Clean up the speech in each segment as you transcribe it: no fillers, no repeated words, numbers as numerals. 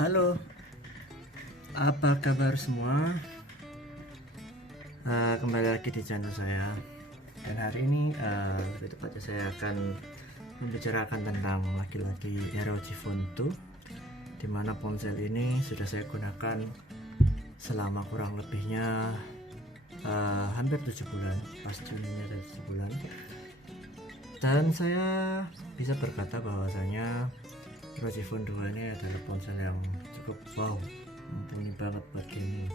Halo, apa kabar semua? Kembali lagi di channel saya. Dan hari ini lebih tepatnya saya akan membicarakan tentang lagi-lagi ROG Phone 2, dimana ponsel ini sudah saya gunakan selama kurang lebihnya hampir 7 bulan, pas Juninya dari 7 bulan. Dan saya bisa berkata bahwasanya ROG Phone 2 ini adalah ponsel yang cukup wow, mumpuni banget buat gaming.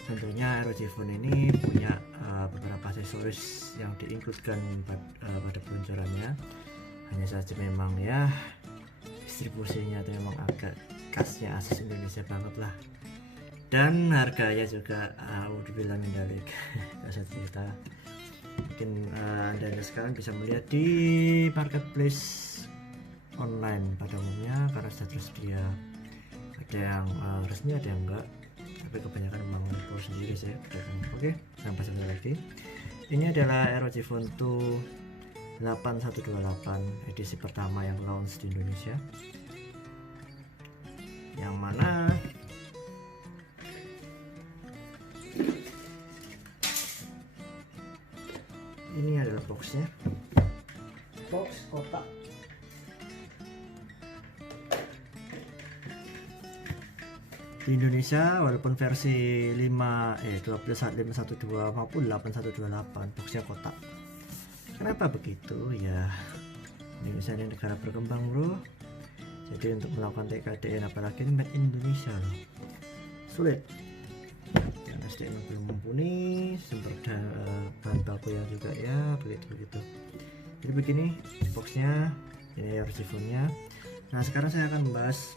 Tentunya ROG Phone ini punya beberapa aksesoris yang diinkludkan pada peluncurannya. Hanya saja memang ya distribusinya itu memang agak khasnya Asus Indonesia banget lah. Dan harganya juga dibilangin dari kasar cerita. Mungkin Anda sekarang bisa melihat di marketplace online pada umumnya karena sudah tersedia. Ada yang resmi, ada yang enggak, tapi kebanyakan memang impor sendiri sih. Oke, sampai satu lagi. Ini adalah ROG Phone 2 8128 edisi pertama yang launch di Indonesia, yang mana ini adalah boxnya, box kotak. Di Indonesia walaupun versi 12.512 maupun 8128 boxnya kotak. Kenapa begitu ya? Indonesia ini negara berkembang bro, jadi untuk melakukan TKDN apalagi ini made in Indonesia loh, sulit yang SDM belum mumpuni, sumber bahan baku yang juga ya begitu. Jadi begini boxnya, ini ROG Phone nya. Nah sekarang saya akan membahas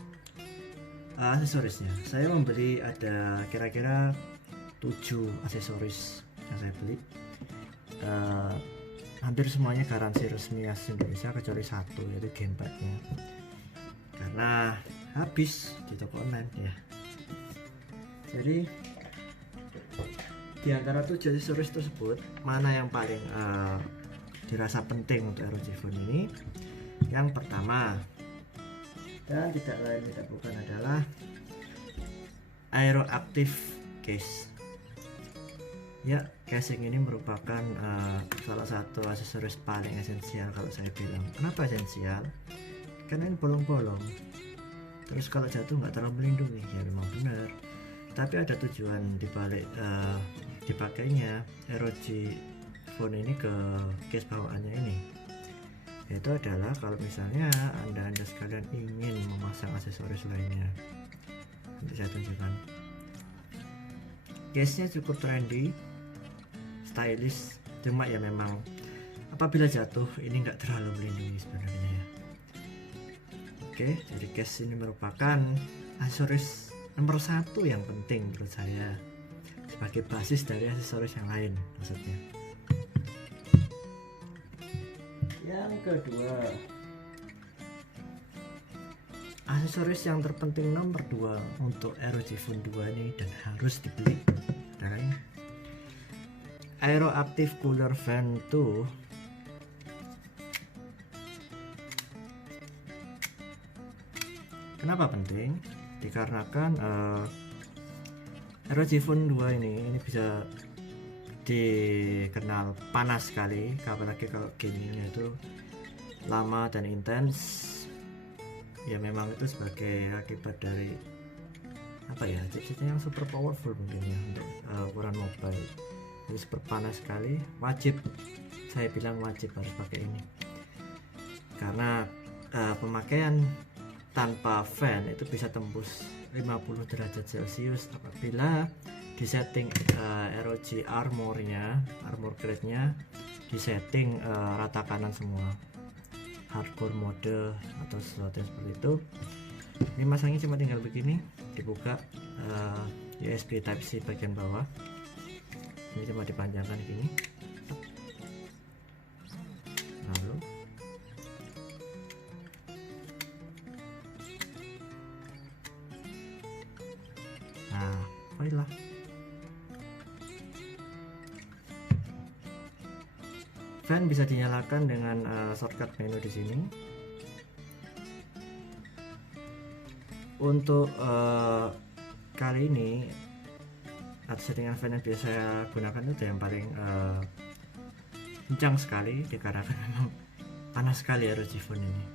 aksesorisnya. Saya membeli ada kira-kira 7 aksesoris yang saya beli. Hampir semuanya garansi resmi Asus Indonesia kecuali satu, yaitu gamepadnya, karena habis di toko online ya. Jadi di antara 7 aksesoris tersebut, mana yang paling dirasa penting untuk ROG Phone ini? Yang pertama, dan tidak lain tidak bukan adalah Aeroactive case. Ya, casing ini merupakan salah satu aksesoris paling esensial kalau saya bilang. Kenapa esensial? Karena ini bolong-bolong, terus kalau jatuh nggak terlalu melindungi, ya memang benar. Tapi ada tujuan dibalik dipakainya ROG Phone ini ke case bawaannya ini, yaitu adalah kalau misalnya anda sekalian ingin memasang aksesoris lainnya. Nanti saya tunjukkan. Case nya cukup trendy, stylish, cuma ya memang apabila jatuh ini nggak terlalu melindungi sebenarnya ya. Oke, jadi case ini merupakan aksesoris nomor 1 yang penting menurut saya, sebagai basis dari aksesoris yang lain maksudnya. Yang kedua, aksesoris yang terpenting nomor 2 untuk ROG Phone 2 ini dan harus dibeli adalah ini, Aeroactive Cooler Fan 2. Kenapa penting? Dikarenakan ROG Phone 2 ini bisa dikenal panas sekali, apalagi kalau gamingnya itu lama dan intens. Ya memang itu sebagai akibat dari apa ya, chipsetnya yang super powerful mungkin ya untuk ukuran mobile. Jadi super panas sekali, wajib, saya bilang wajib harus pakai ini, karena pemakaian tanpa fan itu bisa tembus 50 derajat Celcius apabila disetting ROG armor grade nya disetting rata kanan semua, hardcore mode atau sesuatu yang seperti itu. Ini masangnya cuma tinggal begini, dibuka USB Type C bagian bawah, ini cuma dipanjangkan gini, lalu nah baiklah. Fan bisa dinyalakan dengan shortcut menu di sini. Untuk kali ini atau settingan fan yang biasa saya gunakan itu yang paling kencang sekali, dikarenakan memang panas sekali ROG Phone ini.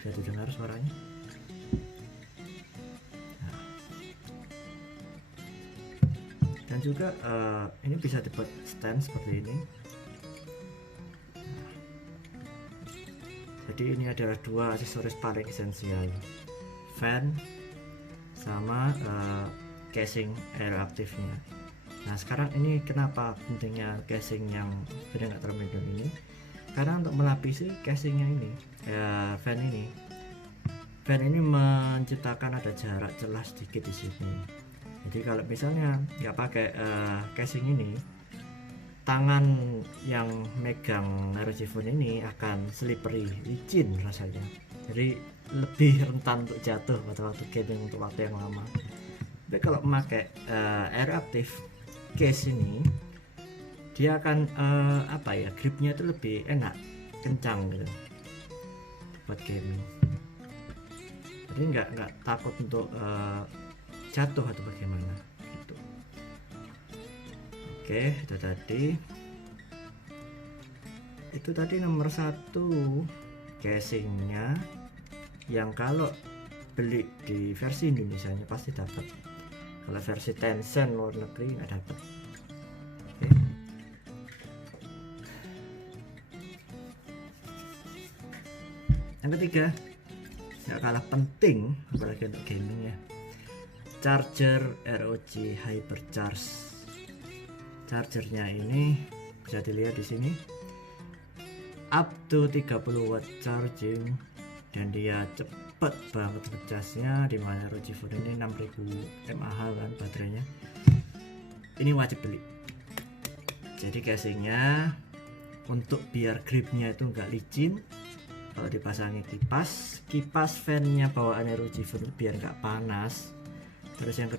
Bisa didengar suaranya. Nah. Dan juga ini bisa dibuat stand seperti ini. Nah. Jadi ini adalah dua aksesoris paling esensial, fan sama casing air aktifnya. Nah sekarang ini kenapa pentingnya casing yang sudah nggak terminum ini, karena untuk melapisi casingnya ini fan ini menciptakan ada jarak celah sedikit di sini. Jadi kalau misalnya nggak pakai casing ini, tangan yang megang ROG Phone ini akan slippery, licin rasanya, jadi lebih rentan untuk jatuh pada waktu gaming untuk waktu yang lama. Tapi kalau memakai air aktif case ini, dia akan gripnya itu lebih enak, kencang gitu buat gaming. Jadi nggak takut untuk jatuh atau bagaimana gitu. Oke, itu tadi nomor 1 casingnya, yang kalau beli di versi Indonesia nya pasti dapat. Kalau versi Tencent luar negeri nggak dapat. Oke. Yang ketiga, nggak kalah penting apalagi untuk gaming ya, charger ROG Hypercharge. Chargernya ini bisa dilihat di sini, up to 30 watt charging, dan dia cepet banget ngecasnya, dimana ROG Phone ini 6000 mAh kan baterainya. Ini wajib beli. Jadi casingnya untuk biar gripnya itu enggak licin, kalau dipasangi kipas fannya bawaan ROG Phone biar enggak panas. Terus yang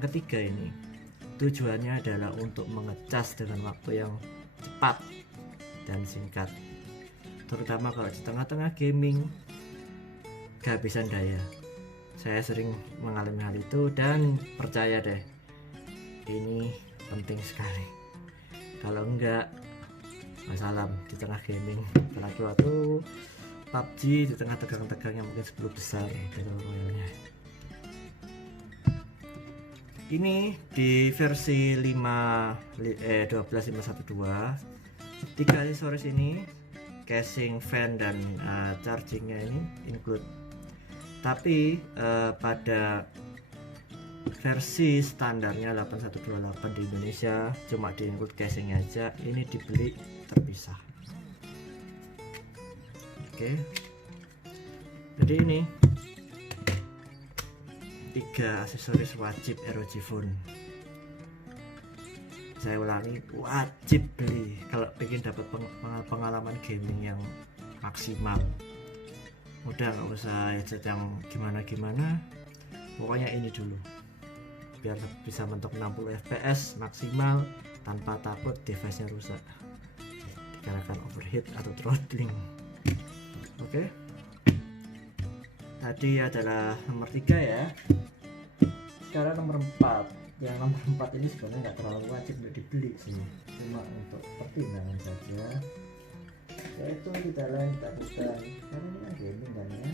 ketiga ini tujuannya adalah untuk mengecas dengan waktu yang cepat dan singkat, terutama kalau di tengah-tengah gaming kehabisan daya. Saya sering mengalami hal itu dan percaya deh, ini penting sekali. Kalau enggak, masalah di tengah gaming, apalagi waktu PUBG di tengah tegang-tegangnya mungkin 10 besar battle royale-nya. Ini di versi 12512, 3 aksesoris ini, casing, fan, dan chargingnya ini include. Tapi pada versi standarnya 8128 di Indonesia cuma di include casingnya aja, ini dibeli terpisah. Oke. Jadi ini 3 aksesoris wajib ROG Phone. Saya ulangi, wajib beli kalau ingin dapat pengalaman gaming yang maksimal. Udah nggak usah headset yang gimana-gimana, pokoknya ini dulu biar bisa mentok 60 fps maksimal tanpa takut device-nya rusak dikarenakan overheat atau throttling. Oke. Tadi adalah nomor 3 ya. Sekarang nomor 4. Yang nomor 4 ini sebenarnya nggak terlalu wajib untuk dibeli sih, cuma untuk pertimbangan saja. Yaitu kita bukan, karena ini kan gaming kan ya.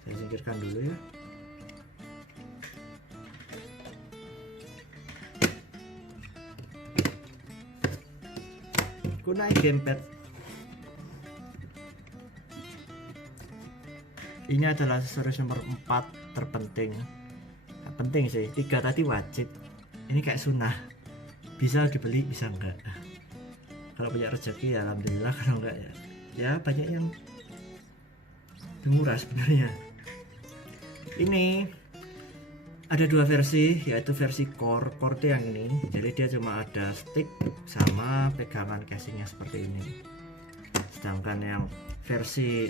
Saya singkirkan dulu ya. Kunai gamepad. Ini adalah aksesoris nomor 4 terpenting. Nah, penting sih, 3 tadi wajib. Ini kayak sunnah. Bisa dibeli, bisa enggak. Kalau punya rezeki ya alhamdulillah, kalau enggak ya banyak yang murah sebenarnya. Ini ada 2 versi, yaitu versi core itu yang ini. Jadi dia cuma ada stick sama pegangan casingnya seperti ini. Sedangkan yang versi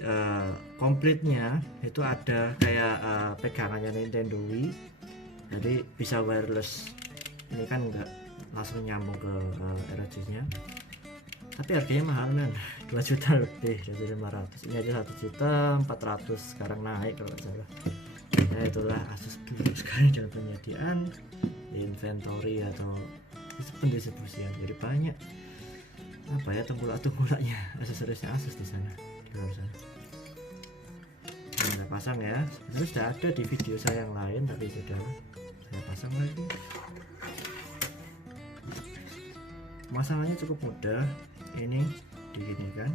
komplitnya itu ada kayak pegangannya Nintendo Wii, jadi bisa wireless. Ini kan enggak langsung nyambung ke ROG nya. tapi harganya mahal men, 2 juta lebih, 2.500.000. Ini aja 1.400.000 sekarang naik kalau nggak salah. Ya itulah Asus buruk sekali dalam penyediaan, inventory atau pendistribusian. Jadi banyak apa ya, tengkulak-tengkulaknya aksesorisnya Asus di sana, di luar sana. Nah, saya pasang ya. Sebenarnya sudah ada di video saya yang lain, tapi sudah saya pasang lagi. Pemasangannya cukup mudah. Ini diginikan,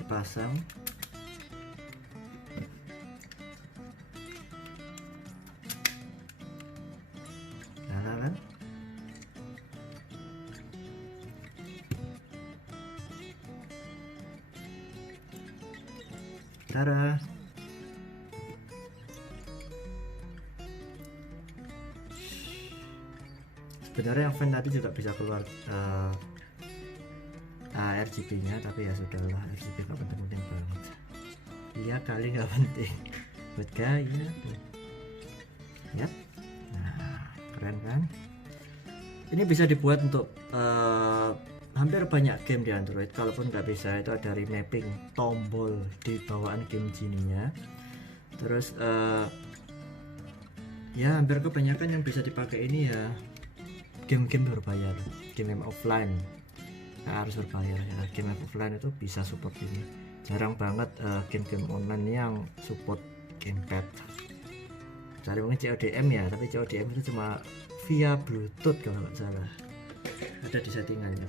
dipasang, nyala kan. Tara. Sebenarnya yang fan tadi juga bisa keluar RGB nya, tapi ya sudahlah, RGB gak penting-penting banget. Iya kali gak penting buat gaya. Yap. Nah, keren kan. Ini bisa dibuat untuk hampir banyak game di Android. Kalaupun nggak bisa, itu ada remapping tombol di bawaan game Genie-nya. Terus ya hampir kebanyakan yang bisa dipakai ini ya game-game berbayar, game offline. Nah, harus berbayar ya. Game offline itu bisa support ini. Jarang banget game-game online yang support gamepad. Cari mungkin CODM ya, tapi CODM itu cuma via Bluetooth kalau nggak salah. Ada di settingannya.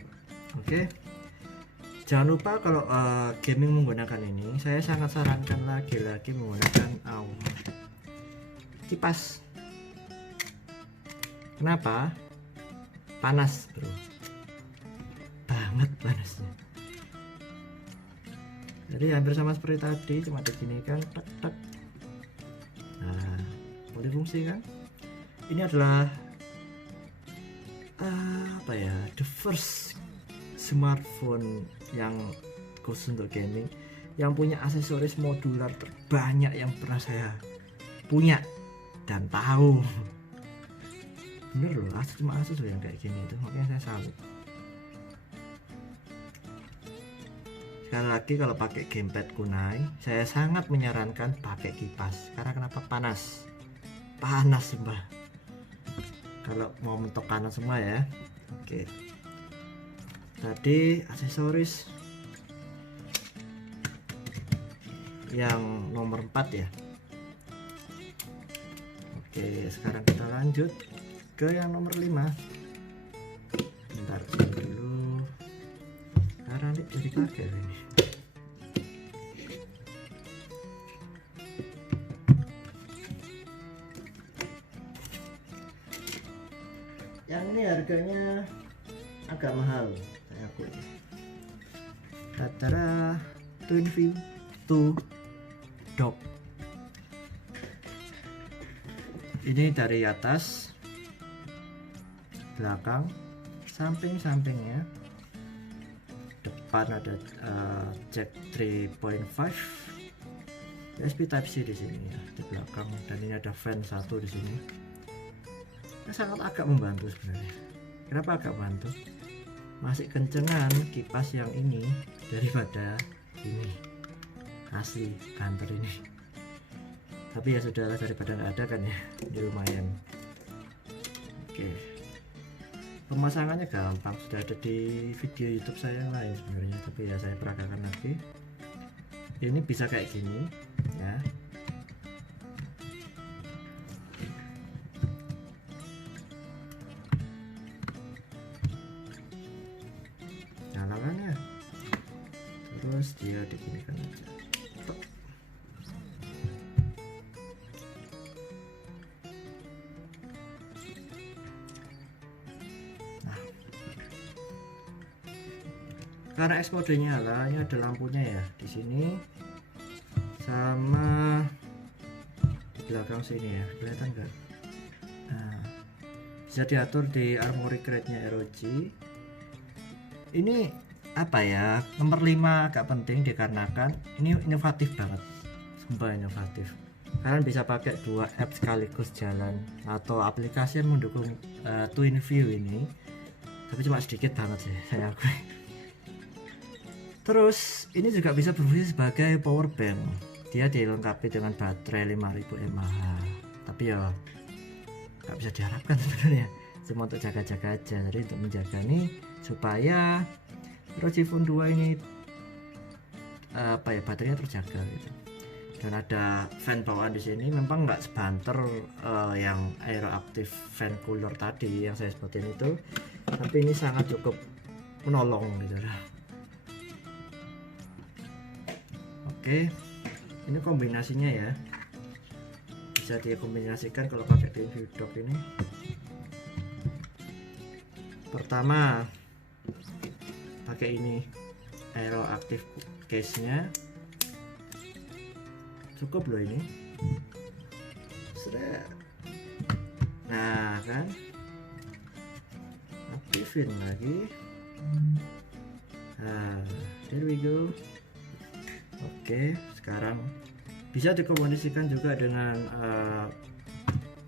Oke. Jangan lupa kalau gaming menggunakan ini, saya sangat sarankan lagi-lagi menggunakan kipas. Kenapa? Panas bro, banget panasnya. Jadi hampir sama seperti tadi, cuma diginikan, tek tek. Nah, multifungsi kan. Ini adalah apa ya, the first smartphone yang khusus untuk gaming yang punya aksesoris modular terbanyak yang pernah saya punya dan tahu. Bener loh, cuma Asus loh yang kayak gini itu, makanya saya salut. Sekali lagi, kalau pakai gamepad kunai, saya sangat menyarankan pakai kipas. Karena kenapa? Panas mbah. Kalau mau mentok kanan semua ya. Oke. Tadi aksesoris yang nomor 4 ya. Oke, sekarang kita lanjut ke yang nomor 5. Bentar dulu, karena ini jadi kaget ini. Yang ini harganya agak mahal, saya akui. Tatara TwinView 2 Dock. Ini dari atas, belakang, samping-sampingnya, depan ada jack 3.5, USB Type C di sini ya, di belakang, dan ini ada fan 1 di sini. Ini sangat agak membantu sebenarnya. Kenapa agak membantu? Masih kencengan kipas yang ini daripada ini asli kantor ini. Tapi ya sudahlah, daripada nggak ada kan ya, ini lumayan. Oke. Pemasangannya gampang, sudah ada di video YouTube saya yang lain sebenarnya, tapi ya saya peragakan lagi. Ini bisa kayak gini ya. Nyalakan ya. Terus dia diginikan aja. Tok. Karena X mode nyala, ini ada lampunya ya di sini sama di belakang sini ya, kelihatan nggak? Nah, bisa diatur di armory crate-nya ROG. Ini apa ya, nomor 5 agak penting dikarenakan ini inovatif banget, sumpah inovatif. kalian bisa pakai dua app sekaligus jalan atau aplikasi yang mendukung Twin View ini, tapi cuma sedikit banget sih saya akui. Terus ini juga bisa berfungsi sebagai power bank. Dia dilengkapi dengan baterai 5000 mAh, tapi ya nggak bisa diharapkan sebenarnya, cuma untuk jaga-jaga aja. Jadi untuk menjaga nih supaya ROG Phone 2 ini baterainya terjaga gitu. Dan ada fan bawaan di sini, memang nggak sebanter yang Aeroactive fan cooler tadi yang saya sebutin itu, tapi ini sangat cukup menolong gitu lah. Oke, ini kombinasinya ya, bisa dikombinasikan kalau pakai Twin View dock ini. Pertama pakai ini Aeroactive case nya, cukup loh ini. Nah kan, aktifin lagi. Nah, here we go. Oke, sekarang bisa dikombinasikan juga dengan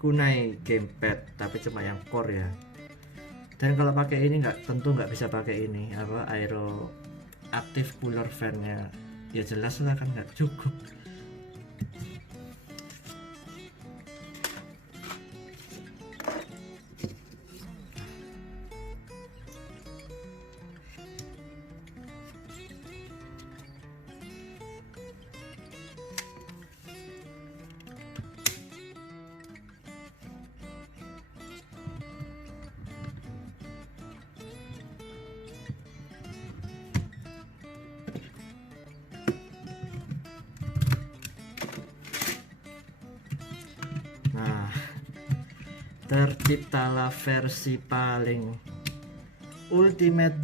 Kunai gamepad, tapi cuma yang core ya. Dan kalau pakai ini tentu nggak bisa pakai ini Aeroactive cooler fan nya, ya jelas lah kan nggak cukup. Nah, terciptalah versi paling ultimate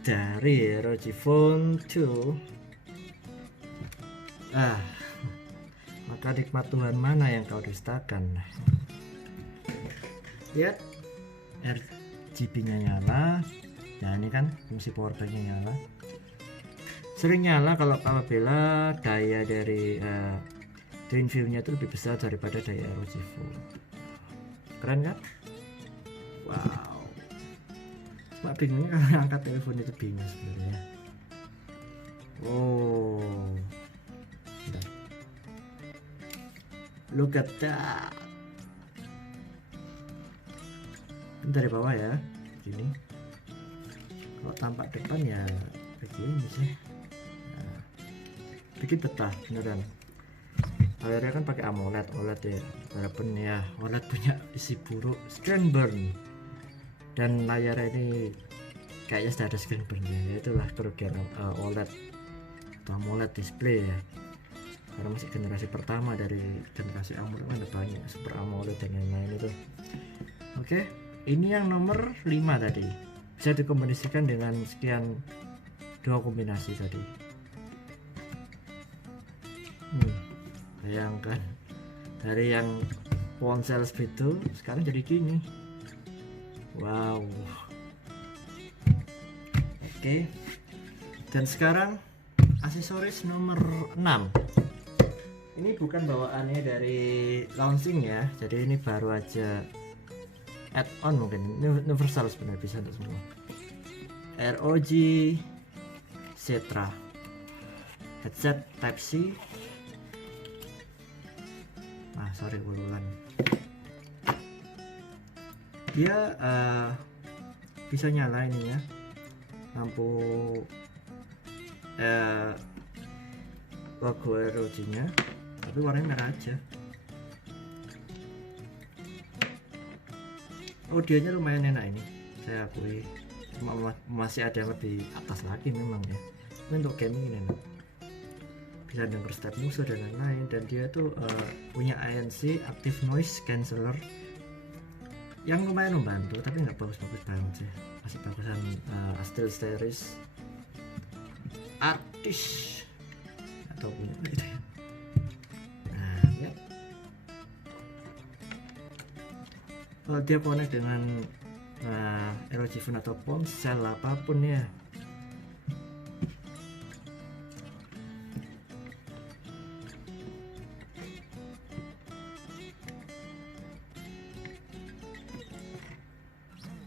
dari ROG Phone 2. Maka nikmat Tuhan mana yang kau dustakan? Lihat, RGB nya nyala. Nah ini kan fungsi powerbanknya nyala. Sering nyala kalau apabila daya dari Twin View nya itu lebih besar daripada daya ROG Phone. Keren kan? Wow. Cuma bingungnya kalau angkat telepon itu bingung sebenarnya. Oh, look at that. Ini dari bawah ya, gini. Kalau tampak depan ya begini sih. Nah, bikin betah beneran. Layarnya kan pakai OLED ya, walaupun ya OLED punya isi buruk screen burn, dan layarnya ini kayaknya sudah ada screen burn ya. Itulah kerugian OLED atau AMOLED display ya, karena masih generasi pertama dari generasi AMOLED, ada banyak Super AMOLED dan lain-lain itu. Oke, ini yang nomor 5 tadi, bisa dikombinasikan dengan sekian 2 kombinasi tadi. Bayangkan, dari yang ponsel segitu sekarang jadi gini. Wow. Oke, dan sekarang aksesoris nomor 6. Ini bukan bawaannya dari launching ya, jadi ini baru aja add-on, mungkin universal sebenarnya, bisa untuk semua. ROG Zetra headset Type C. Sorry ulang. Dia bisa nyala ini ya, lampu logo ROG nya, tapi warnanya merah aja. Audionya lumayan enak ini, saya akui. Cuma masih ada yang lebih atas lagi memang ya, tapi untuk gaming ini enak, bisa denger step musuh dan lain-lain. Dan dia tuh punya ANC active noise canceller yang lumayan membantu, tapi nggak bagus-bagus banget sih, masih bagusan SteelSeries Artis atau punya gitu ya. Nah ya, kalau dia connect dengan ROG Phone atau ponsel apapun ya,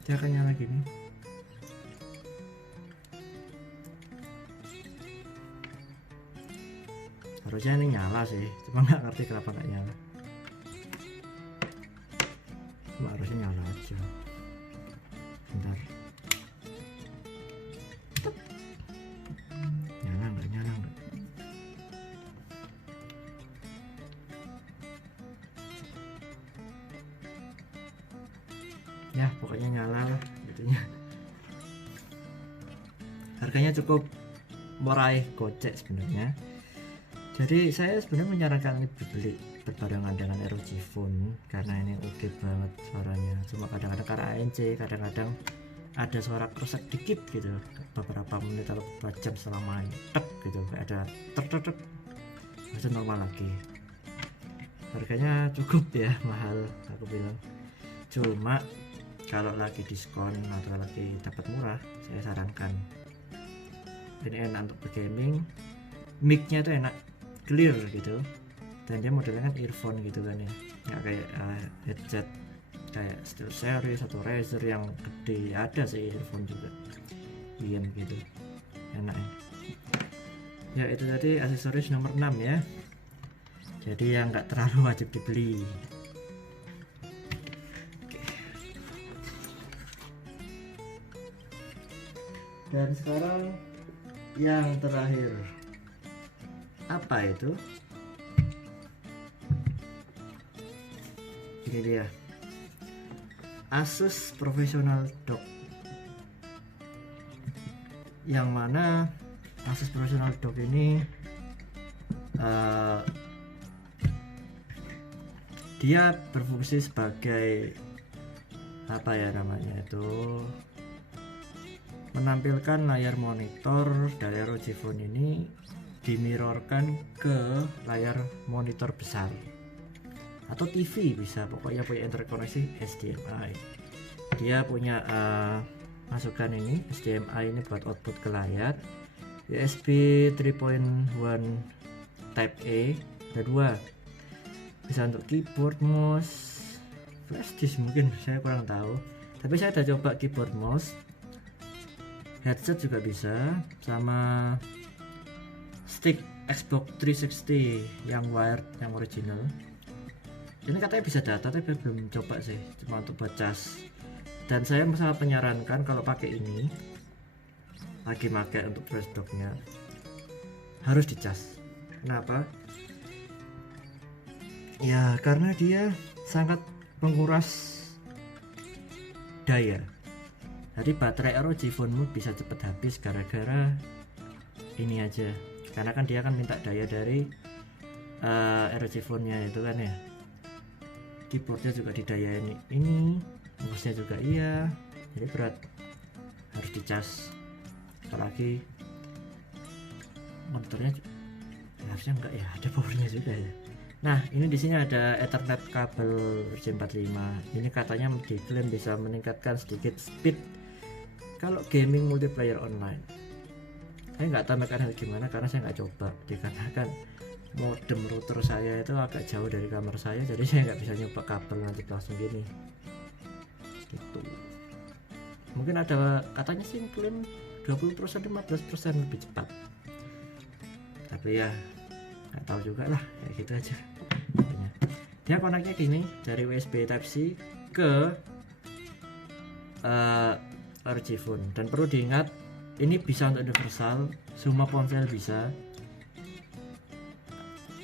dia akan nyala gini. Harusnya ini nyala sih, cuma nggak ngerti kenapa nggak nyala. Cuma harusnya nyala aja. Bentar. Nyala nggak? Nyala nggak? Ya pokoknya nyala lah gitunya. Harganya cukup murah, gocek sebenarnya. Jadi saya sebenarnya menyarankan ini beli berbarengan dengan ROG Phone karena ini oke banget suaranya. Cuma kadang-kadang karena ANC, kadang-kadang ada suara kerusak dikit gitu beberapa menit atau beberapa jam setelah main, tek gitu, kayak ada tek itu normal lagi. Harganya cukup ya, mahal aku bilang. Cuma kalau lagi diskon atau lagi dapat murah, saya sarankan ini enak untuk gaming. Mic-nya tuh enak, clear gitu, dan dia modelnya kan earphone gitu kan ya, nggak kayak headset kayak SteelSeries atau Razer yang gede. Ada sih earphone juga diam gitu, enak ya. Itu tadi aksesoris nomor 6 ya, jadi yang nggak terlalu wajib dibeli. Dan sekarang yang terakhir, apa itu? Ini dia, Asus Professional Dock. Yang mana Asus Professional Dock ini dia berfungsi sebagai apa ya namanya itu, menampilkan layar monitor dari ROG Phone ini dimirrorkan ke layar monitor besar atau TV, bisa pokoknya punya interkoneksi HDMI. Dia punya masukan ini HDMI ini buat output ke layar, USB 3.1 Type A, ada 2, bisa untuk keyboard, mouse, flash disk mungkin, saya kurang tahu, tapi saya udah coba keyboard, mouse, headset juga bisa, sama stick Xbox 360 yang wired yang original. Ini katanya bisa data, tapi belum coba sih, cuma untuk buat cas. Dan saya sangat menyarankan kalau pakai ini, lagi pakai untuk flash docknya, harus dicas. Kenapa? Ya karena dia sangat menguras daya. Jadi baterai ROG Phone bisa cepat habis gara-gara ini aja, karena kan dia kan minta daya dari ROG Phone nya itu kan ya. Keyboardnya juga didayain ini, mouse-nya juga iya, jadi berat, harus dicas. Apalagi monitornya harusnya enggak ya, ada powernya juga ya. Nah ini di sini ada Ethernet kabel versi 45. Ini katanya diklaim bisa meningkatkan sedikit speed kalau gaming multiplayer online. Saya nggak tahu mekanisme gimana karena saya nggak coba, dikarenakan modem router saya itu agak jauh dari kamar saya, jadi saya nggak bisa nyoba kabel nanti langsung gini gitu. Mungkin ada katanya sih klaim 20% 15% lebih cepat, tapi ya nggak tahu juga lah, kayak gitu aja. Dia koneknya gini dari USB Type C ke ROG Phone, dan perlu diingat ini bisa untuk universal, semua ponsel bisa.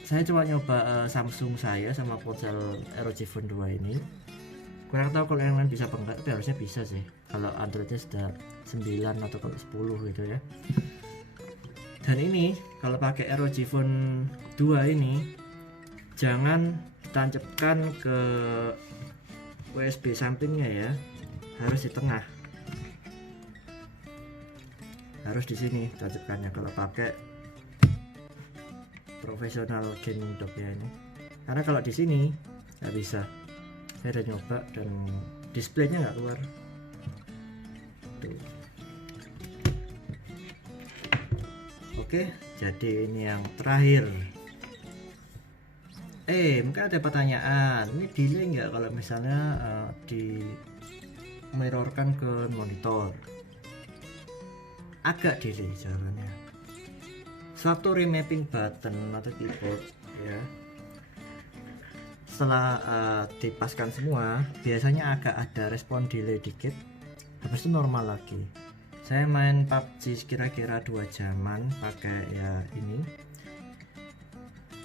Saya coba nyoba Samsung saya sama ponsel ROG Phone 2 ini, kurang tahu kalau yang lain bisa apa enggak, tapi harusnya bisa sih kalau Androidnya sudah 9 atau kalau 10 gitu ya. Dan ini kalau pakai ROG Phone 2 ini jangan ditancapkan ke USB sampingnya ya, harus di tengah, harus di sini tancapkannya kalau pakai profesional gaming docknya ini, karena kalau di sini nggak bisa. Saya udah nyoba dan displaynya nggak keluar tuh. Oke, jadi ini yang terakhir. Mungkin ada pertanyaan, ini delay nggak kalau misalnya di mirrorkan ke monitor. Agak delay jalannya. Sewaktu remapping button atau keyboard ya, setelah dipaskan semua, biasanya agak ada respon delay dikit, habis itu normal lagi. Saya main PUBG kira-kira 2 jaman pakai ya ini,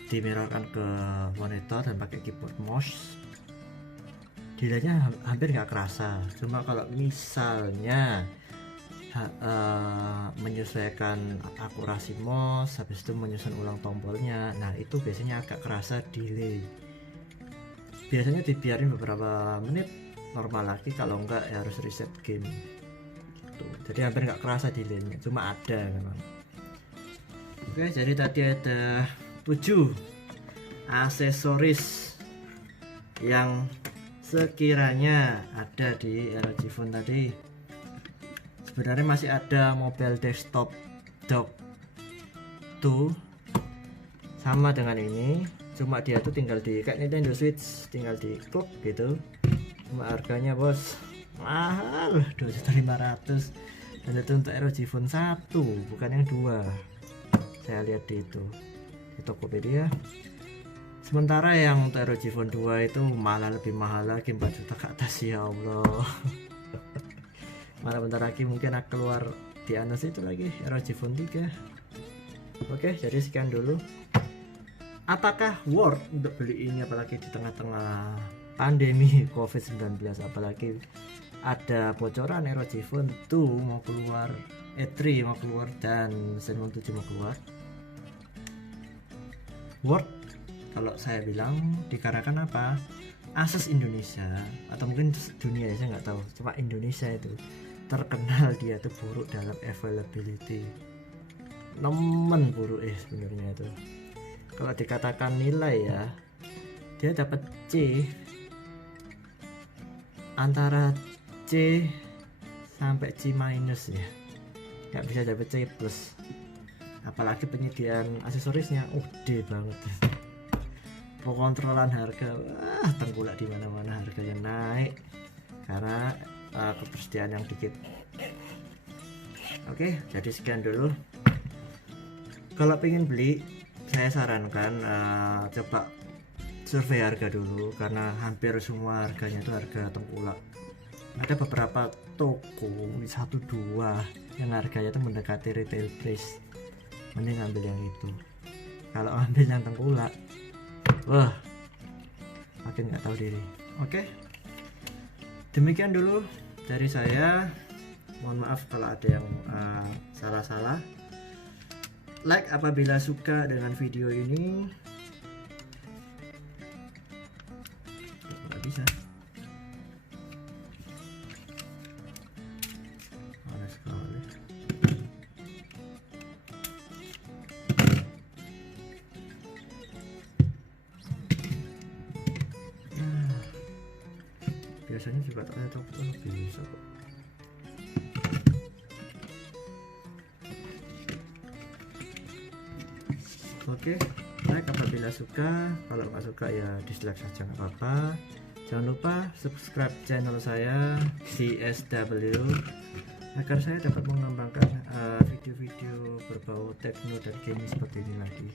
dimirrorkan ke monitor dan pakai keyboard mouse, delaynya hampir nggak kerasa. Cuma kalau misalnya menyesuaikan akurasi mouse, habis itu menyusun ulang tombolnya, nah itu biasanya agak kerasa delay. Biasanya dibiarin beberapa menit normal lagi, kalau enggak ya harus reset game gitu. Jadi hampir nggak kerasa delaynya, cuma ada memang. Oke, jadi tadi ada 7 aksesoris yang sekiranya ada di ROG Phone tadi. Sebenarnya masih ada mobile desktop dock 2 sama dengan ini, cuma dia tuh tinggal di kayak Nintendo Switch, tinggal di klik gitu. Cuma harganya bos mahal, 2.500.000, dan itu untuk ROG Phone 1 bukan yang 2. Saya lihat di Tokopedia. Sementara yang untuk ROG Phone 2 itu malah lebih mahal lagi, 4 juta ke atas. Ya Allah. Mana bentar lagi mungkin akan keluar di atas itu lagi ROG Phone 3. Oke, jadi sekian dulu. Apakah worth untuk beli ini, apalagi di tengah-tengah pandemi COVID-19, apalagi ada bocoran ROG Phone 2 mau keluar, E3 mau keluar, dan Zenfone 7 mau keluar. Worth kalau saya bilang, dikarenakan apa? Asus Indonesia atau mungkin dunia, saya nggak tahu, cuma Indonesia itu terkenal dia tuh buruk dalam availability, nemen buruk sebenarnya itu. Kalau dikatakan nilai ya, dia dapat C, antara C sampai C minus ya, nggak bisa dapat C plus. Apalagi penyediaan aksesorisnya D banget. Pengontrolan harga, tengkulak di mana-mana, harganya naik karena ketersediaan yang dikit. Oke, jadi sekian dulu. Kalau pengen beli, saya sarankan coba survei harga dulu, karena hampir semua harganya itu harga tengkulak. Ada beberapa toko 1-2 yang harganya itu mendekati retail price, mending ambil yang itu. Kalau ambil yang tengkulak, wah, makin nggak tahu diri. Oke, demikian dulu dari saya. Mohon maaf kalau ada yang salah-salah. Like apabila suka dengan video ini. Nggak bisa. Aneh sekali. Biasanya juga ternyata bisa kok. Oke, like apabila suka, kalau nggak suka ya dislike saja, nggak apa-apa. Jangan lupa subscribe channel saya CSW agar saya dapat mengembangkan video-video berbau tekno dan gaming seperti ini lagi.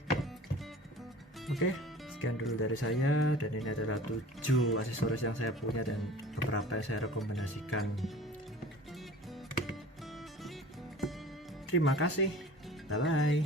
Oke, sekian dulu dari saya, dan ini adalah 7 aksesoris yang saya punya dan beberapa yang saya rekomendasikan. Terima kasih, bye bye.